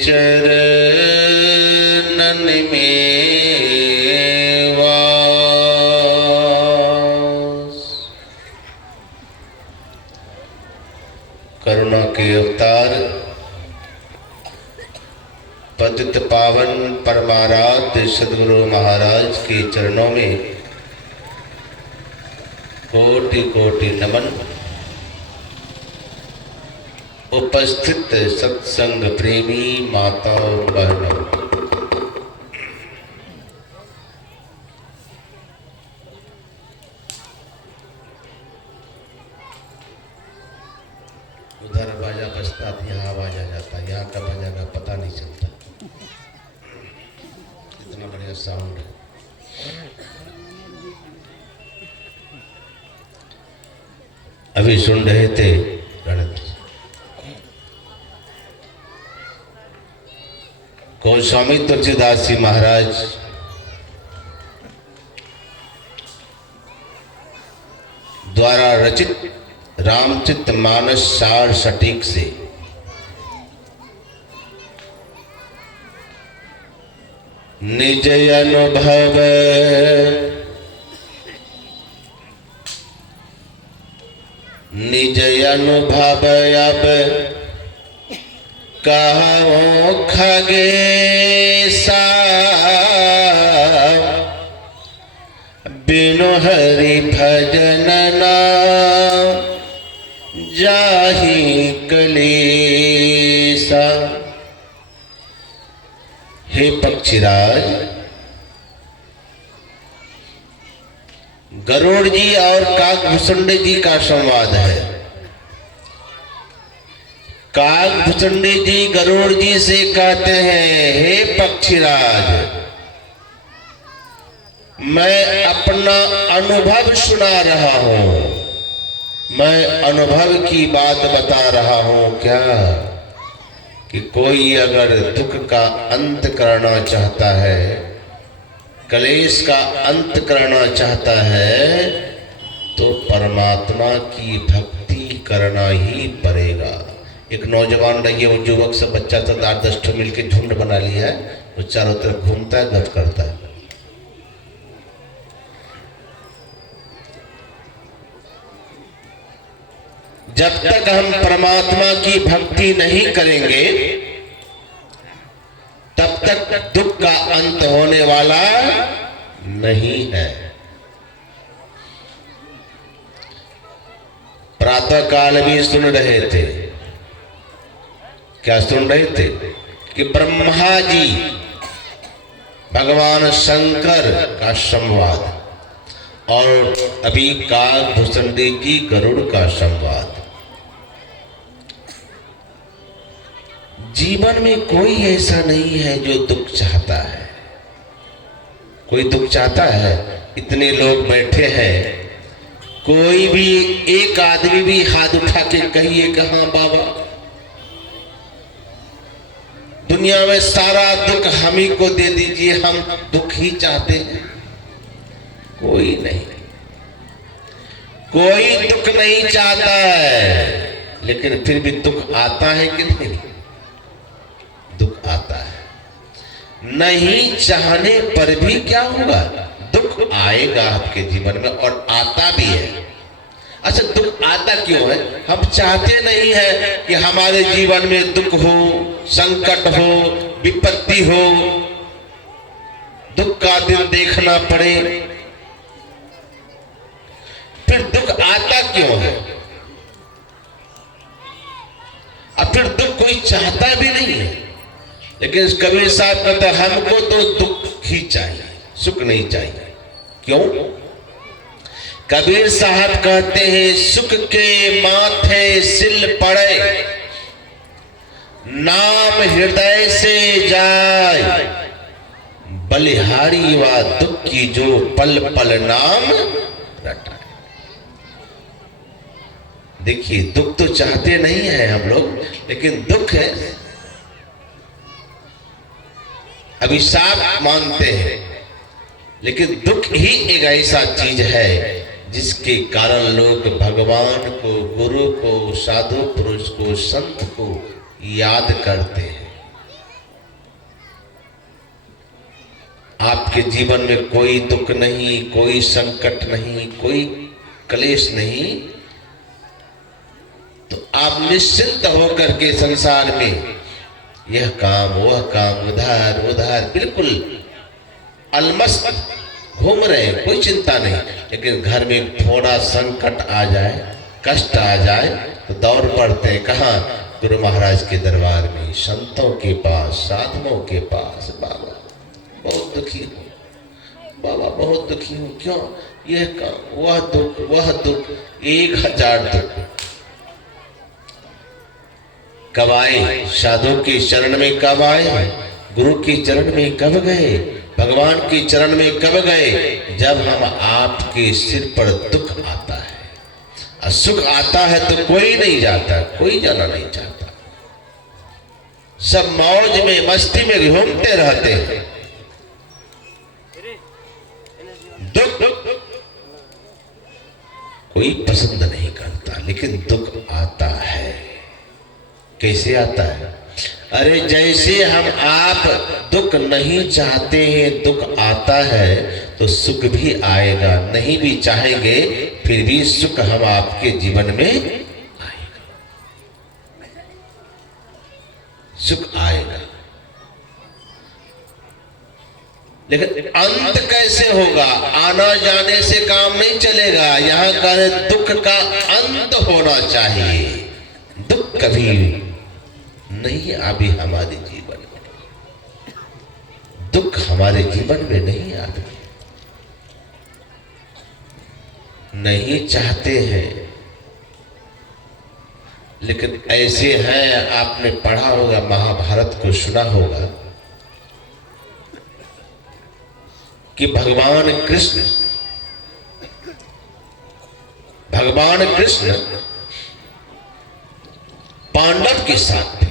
चरणन में वास। करुणा के अवतार पतित पावन परमाराध्य सद्गुरु महाराज के चरणों में कोटि कोटि नमन। उपस्थित सत्संग प्रेमी माताओं बहनों, उधर बाजा बजता था, यहाँ बाजा जाता, यहाँ का बाजा का पता नहीं चलता। इतना बढ़िया साउंड है। अभी सुन रहे थे गोस्वामी तुलसीदास जी महाराज द्वारा रचित रामचरित मानस सार सटीक से निज अनुभव अब कहो खगेसा, बिनु हरि भजन ना जाहि कलेसा। हे पक्षीराज, गरुड़ जी और काकभूषुंड जी का संवाद है। काकभूषुंड जी गरुड़ जी से कहते हैं, हे पक्षीराज, मैं अपना अनुभव सुना रहा हूं, मैं अनुभव की बात बता रहा हूं। क्या कि कोई अगर दुख का अंत करना चाहता है, कलेश का अंत करना चाहता है, तो परमात्मा की भक्ति करना ही पड़ेगा। एक नौजवान रहिए, वो युवक सब बच्चा तो 8-10 ठो मिलकर झुंड बना लिया है, वो चारों तरफ घूमता है, गप करता है। जब तक हम परमात्मा की भक्ति नहीं करेंगे, तब तक दुख का अंत होने वाला नहीं है। प्रातः काल भी सुन रहे थे, क्या सुन रहे थे कि ब्रह्मा जी भगवान शंकर का संवाद और अभी काकभूषुंड जी गरुड़ का संवाद। जीवन में कोई ऐसा नहीं है जो दुख चाहता है। कोई दुख चाहता है? इतने लोग बैठे हैं, कोई भी एक आदमी भी हाथ उठा के कहिए कि हाँ बाबा, दुनिया में सारा दुख हम ही को दे दीजिए, हम दुख ही चाहते हैं। कोई नहीं, कोई दुख नहीं चाहता है, लेकिन फिर भी दुख आता है कि नहीं? दुख आता है। नहीं चाहने पर भी क्या होगा? दुख आएगा आपके जीवन में, और आता भी है। अच्छा, दुख आता क्यों है? हम चाहते नहीं है कि हमारे जीवन में दुख हो, संकट हो, विपत्ति हो, दुख का दिन देखना पड़े। फिर दुख आता क्यों है? और फिर दुख कोई चाहता भी नहीं है। लेकिन कबीर साहब कहते हैं, हमको तो दुख ही चाहिए, सुख नहीं चाहिए। क्यों? कबीर साहब कहते हैं, सुख के माथे सिल पड़े, नाम हृदय से जाए, बलिहारी व दुख की जो पल पल नाम रटाए। देखिए, दुख तो चाहते नहीं है हम लोग, लेकिन दुख है, अभिशाप मानते हैं। लेकिन दुख ही एक ऐसा चीज है जिसके कारण लोग भगवान को, गुरु को, साधु पुरुष को, संत को याद करते हैं। आपके जीवन में कोई दुख नहीं, कोई संकट नहीं, कोई क्लेश नहीं, तो आप निश्चिंत होकर के संसार में यह काम वह काम उधार उधार बिल्कुल अलमस्त घूम रहे, कोई चिंता नहीं। लेकिन घर में थोड़ा संकट आ जाए, कष्ट आ जाए तो दौड़ पड़ते हैं कहाँ? गुरु महाराज के दरबार में, संतों के पास, साधुओं के पास। बाबा बहुत दुखी हूँ, बाबा बहुत दुखी हूँ। क्यों? यह काम वह दुख वह दुख, 1000 दुख। कब आए? साधु के चरण में कब आए? गुरु के चरण में कब गए? भगवान के चरण में कब गए? जब हम आपके सिर पर दुख आता है, और सुख आता है तो कोई नहीं जाता, कोई जाना नहीं चाहता। सब मौज में मस्ती में घूमते रहते हैं। दुख कोई पसंद नहीं करता, लेकिन दुख आता है। कैसे आता है? अरे जैसे हम आप दुख नहीं चाहते हैं, दुख आता है तो सुख भी आएगा। नहीं भी चाहेंगे फिर भी सुख हम आपके जीवन में आएगा, सुख आएगा। लेकिन अंत कैसे होगा? आना जाने से काम नहीं चलेगा। यहाँ का दुख का अंत होना चाहिए। दुख कभी नहीं अभी हमारे जीवन में, दुख हमारे जीवन में नहीं आते, नहीं चाहते हैं। लेकिन ऐसे हैं, आपने पढ़ा होगा, महाभारत को सुना होगा कि भगवान कृष्ण पांडव के साथ थे,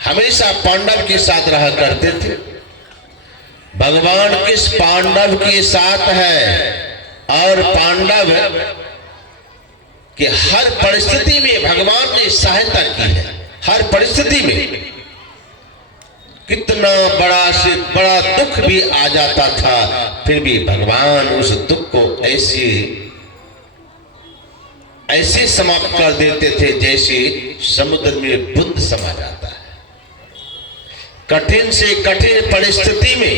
हमेशा पांडव के साथ रहा करते थे। भगवान किस पांडव के साथ है, और पांडव के हर परिस्थिति में भगवान ने सहायता की है। हर परिस्थिति में कितना बड़ा से बड़ा दुख भी आ जाता था, फिर भी भगवान उस दुख को ऐसे समाप्त कर देते थे जैसे समुद्र में बूंद समा जाता है। कठिन से कठिन परिस्थिति में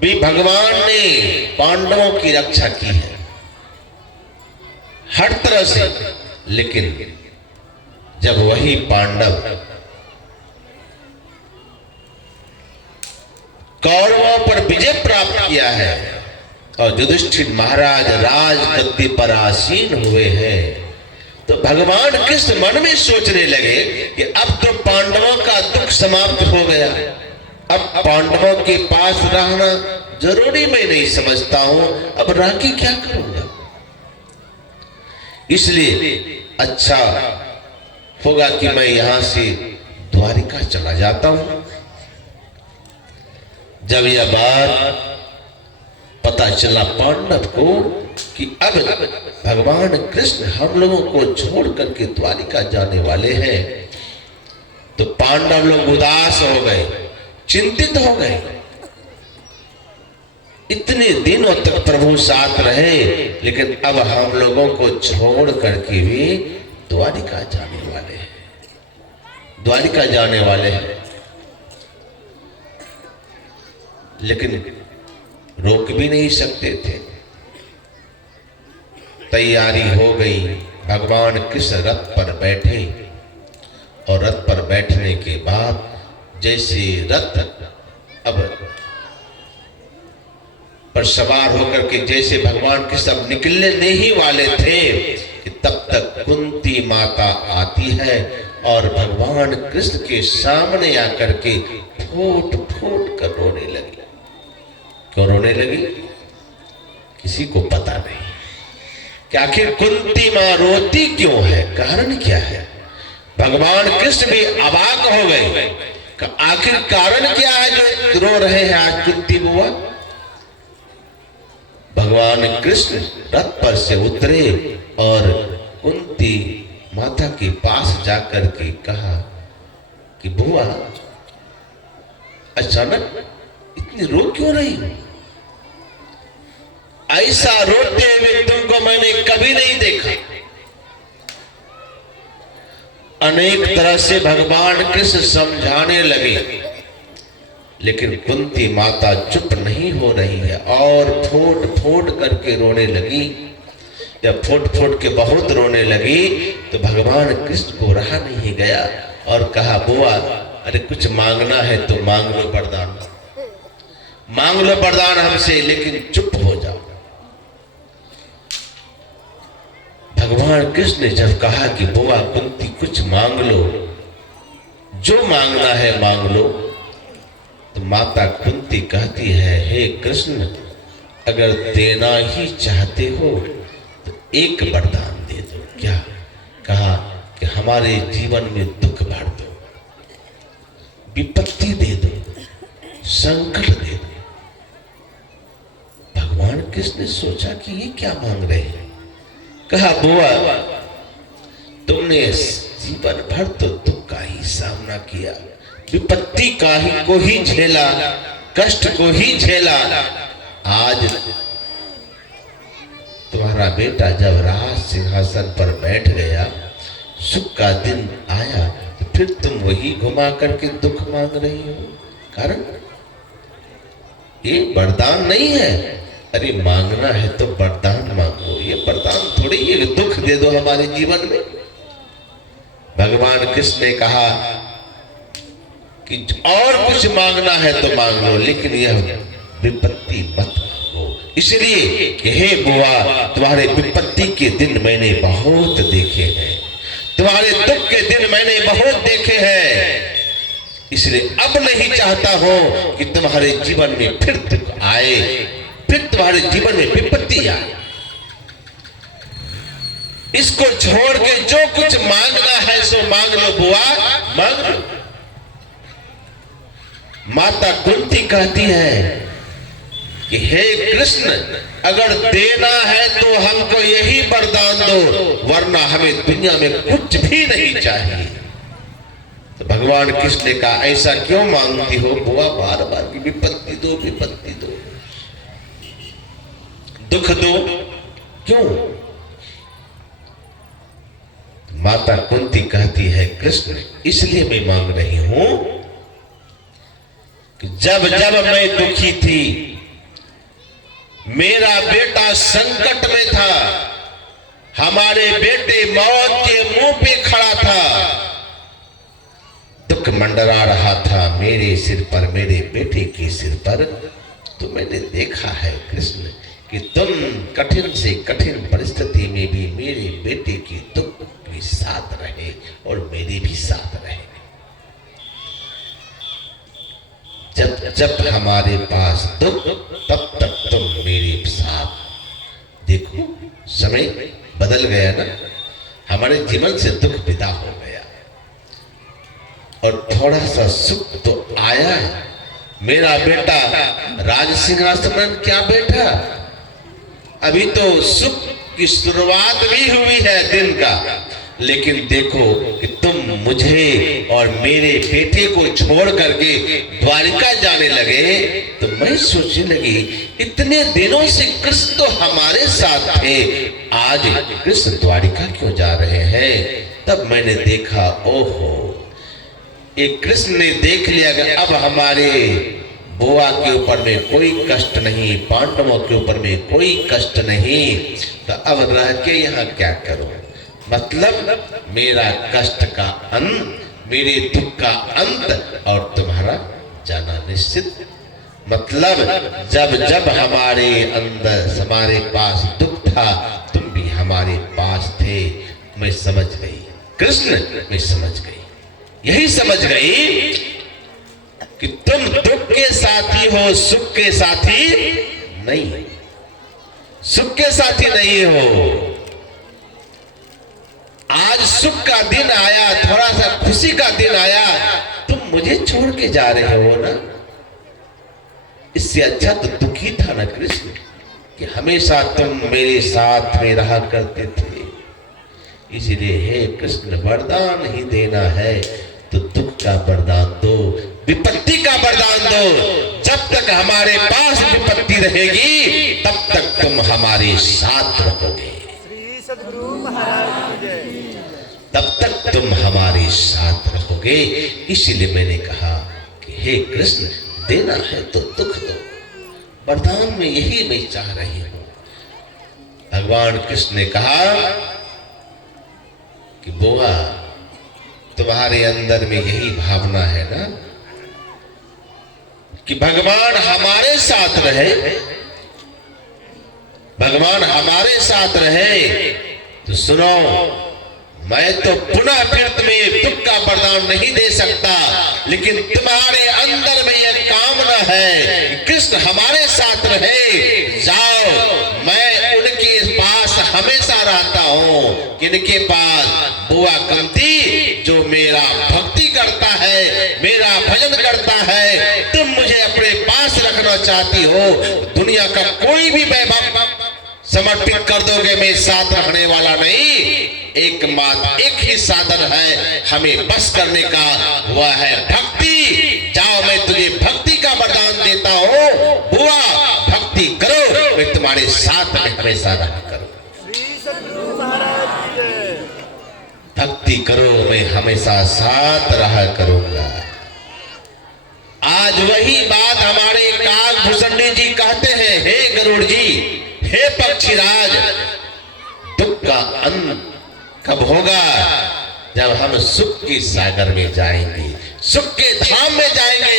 भी भगवान ने पांडवों की रक्षा की है हर तरह से। लेकिन जब वही पांडव कौरवों पर विजय प्राप्त किया है और युधिष्ठिर महाराज राज गद्दी पर आसीन हुए हैं, तो भगवान कृष्ण मन में सोचने लगे कि अब तो पांडवों का दुख समाप्त हो गया, अब पांडवों के पास रहना जरूरी मैं नहीं समझता हूं, अब रह के क्या करूंगा। इसलिए अच्छा होगा कि मैं यहां से द्वारिका चला जाता हूं। जब यह बात पता चला पांडव को कि अब भगवान कृष्ण हम लोगों को छोड़ करके द्वारिका जाने वाले हैं, तो पांडव लोग उदास हो गए, चिंतित हो गए। इतने दिनों तक प्रभु साथ रहे, लेकिन अब हम लोगों को छोड़ करके भी द्वारिका जाने वाले हैं, द्वारिका जाने वाले हैं। लेकिन रोक भी नहीं सकते थे। तैयारी हो गई, भगवान कृष्ण रथ पर बैठे और रथ पर बैठने के बाद जैसे रथ अब पर सवार होकर के जैसे भगवान कृष्ण अब निकलने नहीं वाले थे कि तब तक कुंती माता आती है और भगवान कृष्ण के सामने आकर के फूट फूट कर रोने लगी। क्यों रोने लगी किसी को पता नहीं कि आखिर कुंती मां रोती क्यों है, कारण क्या है। भगवान कृष्ण भी अवाक हो गए कि आखिर कारण क्या है जो रो रहे हैं आज कुंती बुआ। भगवान कृष्ण रथ पर से उतरे और कुंती माता के पास जाकर के कहा कि बुआ अचानक इतनी रो क्यों रही हो? ऐसा रोते हुए तुमको मैंने कभी नहीं देखा। अनेक तरह से भगवान कृष्ण समझाने लगे, लेकिन कुंती माता चुप नहीं हो रही है और फोट फोट करके रोने लगी। जब फोट फोट के बहुत रोने लगी तो भगवान कृष्ण को रहा नहीं गया और कहा, बुआ अरे कुछ मांगना है तो मांग लो वरदान, मांग लो वरदान हमसे, लेकिन चुप हो जाओ। भगवान कृष्ण ने जब कहा कि बुआ कुंती कुछ मांग लो, जो मांगना है मांग लो, तो माता कुंती कहती है, हे कृष्ण अगर देना ही चाहते हो तो एक वरदान दे दो। क्या? कहा कि हमारे जीवन में दुख भर दो, विपत्ति दे दो, संकट दे दो। भगवान कृष्ण ने सोचा कि ये क्या मांग रहे हैं। कहा, बुआ तुमने जीवन भर तो दुख का ही सामना किया, विपत्ति का ही को ही झेला, कष्ट को ही झेला। आज तुम्हारा बेटा जब राज सिंहासन पर बैठ गया, सुख का दिन आया, तो फिर तुम वही घुमा करके दुख मांग रही हो। कारण ये वरदान नहीं है। अरे मांगना है तो वरदान मांगो, ये वरदान थोड़ी ये दुख दे दो हमारे जीवन में। भगवान कृष्ण ने कहा कि और कुछ मांगना है तो मांग लो, लेकिन यह विपत्ति मत मांगो। इसलिए कि हे बुआ तुम्हारे विपत्ति के दिन मैंने बहुत देखे हैं, तुम्हारे दुख के दिन मैंने बहुत देखे हैं, इसलिए अब नहीं चाहता हूं कि तुम्हारे जीवन में फिर दुख आए, फिर तुम्हारे जीवन में विपत्ति आए। इसको छोड़ के जो कुछ मांगना है सो मांग लो बुआ, मांग लो। माता कुंती कहती है कि हे कृष्ण अगर देना है तो हमको यही वरदान दो, वरना हमें दुनिया में कुछ भी नहीं चाहिए। तो भगवान कृष्ण ने कहा, ऐसा क्यों मांगती हो बुआ, बार बार की विपत्ति दो, विपत्ति दो, दुख दो, क्यों? माता कुंती कहती है, कृष्ण इसलिए मैं मांग रही हूं कि जब जब मैं दुखी थी, मेरा बेटा संकट में था, हमारे बेटे मौत के मुंह पे खड़ा था, दुख मंडरा रहा था मेरे सिर पर, मेरे बेटे के सिर पर, तो मैंने देखा है कृष्ण कि तुम कठिन से कठिन परिस्थिति में भी मेरे बेटे के दुख भी साथ रहे और मेरे भी साथ रहे। जब जब हमारे पास दुख, तब तक तुम मेरे साथ। देखो समय बदल गया ना, हमारे जीवन से दुख विदा हो गया और थोड़ा सा सुख तो आया है। मेरा बेटा राज सिंहासन पर क्या बैठा, अभी तो सुख की शुरुआत भी हुई है दिन का, लेकिन देखो कि तुम मुझे और मेरे बेटे को छोड़ करके द्वारिका जाने लगे, तो मैं सोचने लगी इतने दिनों से कृष्ण तो हमारे साथ थे, आज कृष्ण द्वारिका क्यों जा रहे हैं? तब मैंने देखा, ओहो एक कृष्ण ने देख लिया कि अब हमारे बुआ के ऊपर में कोई कष्ट नहीं, पांडवों के ऊपर में कोई कष्ट नहीं, तो अब रह के यहाँ क्या करूं? मतलब मेरा कष्ट का अंत, मेरे दुख का अंत और तुम्हारा जाना निश्चित। मतलब जब जब हमारे अंदर हमारे पास दुख था, तुम भी हमारे पास थे। मैं समझ गई कृष्ण, मैं समझ गई, यही समझ गई कि तुम दुख के साथी हो, सुख के साथी नहीं, सुख के साथी नहीं हो। आज सुख का दिन आया, थोड़ा सा खुशी का दिन आया, तुम मुझे छोड़ के जा रहे हो ना। इससे अच्छा तो दुखी था ना कृष्ण कि हमेशा तुम मेरे साथ में रहा करते थे। इसलिए हे कृष्ण वरदान ही देना है तो दुख का वरदान दो, विपत्ति का वरदान दो। जब तक हमारे पास विपत्ति रहेगी तब तक तुम हमारे साथ रहोगे, श्री सद्गुरु महाराज की जय। तब तक तुम हमारे साथ रहोगे। इसीलिए मैंने कहा कि हे कृष्ण, देना है तो दुख दो, वरदान में यही मैं चाह रही हूं। भगवान कृष्ण ने कहा कि बुआ, तुम्हारे अंदर में यही भावना है ना कि भगवान हमारे साथ रहे, भगवान हमारे साथ रहे। तो सुनो, मैं तो पुनः फिर तुम्हें दुख का वरदान नहीं दे सकता, लेकिन तुम्हारे अंदर में यह कामना है कि कृष्ण हमारे साथ रहे। जाओ, मैं उनके पास हमेशा रहता हूं, किनके पास? बुआ कंती, जो मेरा भक्ति करता है, मेरा भजन करता है। तुम मुझे अपने पास रखना चाहती हो, दुनिया का कोई भी वैभव समर्पित कर दोगे, मैं साथ रखने वाला नहीं। एक ही साधन है हमें बस करने का, वह है भक्ति। जाओ, मैं तुझे भक्ति का वरदान देता हूं। बुआ, भक्ति करो, मैं तुम्हारे साथ में हमेशा रहा करूं। श्री सद्गुरु महाराज की जय। भक्ति करो, मैं हमेशा साथ रहा करूंगा। आज वही बात हमारे काकभूषणी जी कहते हैं। हे गरुड़ जी, हे पक्षीराज, दुख का अंत कब होगा? जब हम सुख के सागर में जाएंगे, सुख के धाम में जाएंगे।